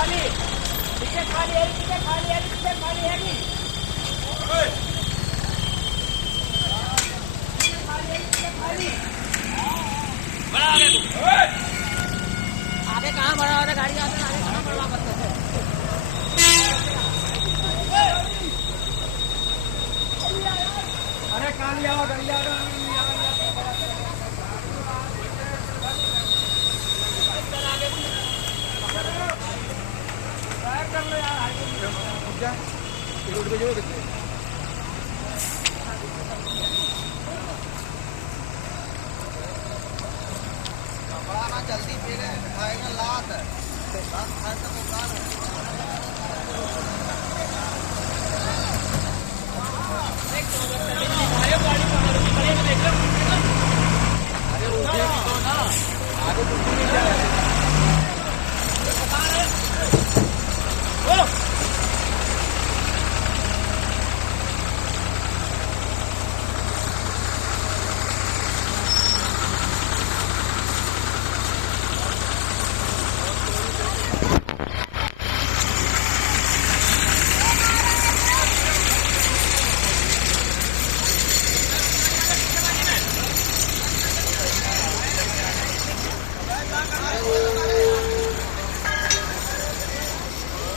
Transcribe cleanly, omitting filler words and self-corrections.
खाली टिकट खाली है, टिकट खाली है, टिकट खाली है नहीं। टिकट खाली है, टिकट खाली। बड़ा आगे तू। आगे कहाँ बढ़ा रहा गाड़ी, आगे आगे कहाँ बढ़वा सकते हैं। अरे काली आओ, गाड़ी आ रहा है।